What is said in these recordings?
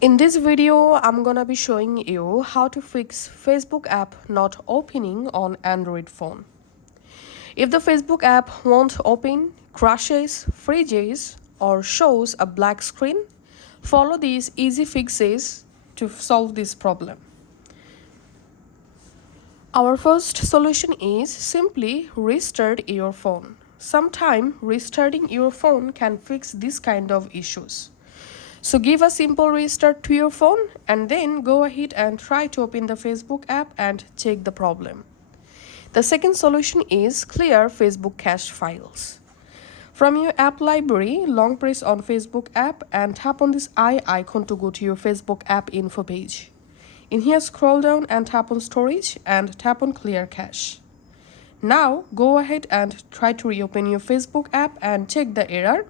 In this video, I'm gonna be showing you how to fix Facebook app not opening on Android phone. If the Facebook app won't open, crashes, freezes, or shows a black screen, follow these easy fixes to solve this problem. Our first solution is simply restart your phone. Sometime restarting your phone can fix this kind of issues. So give a simple restart to your phone and then go ahead and try to open the Facebook app and check the problem. The second solution is clear Facebook cache files. From your app library, long press on Facebook app and tap on this eye icon to go to your Facebook app info page. In here, scroll down and tap on storage and tap on clear cache. Now go ahead and try to reopen your Facebook app and check the error.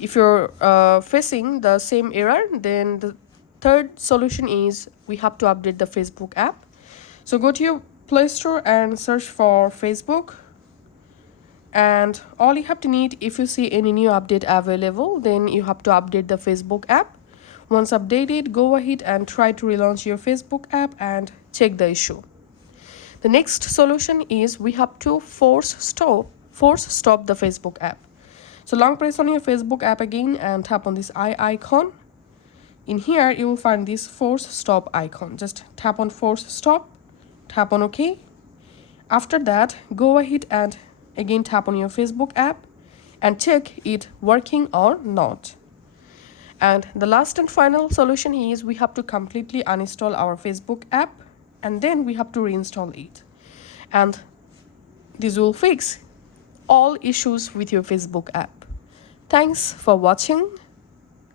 If you're facing the same error, then the third solution is we have to update the Facebook app. So go to your Play Store and search for Facebook. And all you have to need, if you see any new update available, then you have to update the Facebook app. Once updated, go ahead and try to relaunch your Facebook app and check the issue. The next solution is we have to force stop the Facebook app. So long press on your Facebook app again and tap on this eye icon. In here, you will find this force stop icon. Just tap on force stop, tap on OK. After that, go ahead and again tap on your Facebook app and check it working or not. And the last and final solution is we have to completely uninstall our Facebook app and then we have to reinstall it. And this will fix all issues with your Facebook app. Thanks for watching.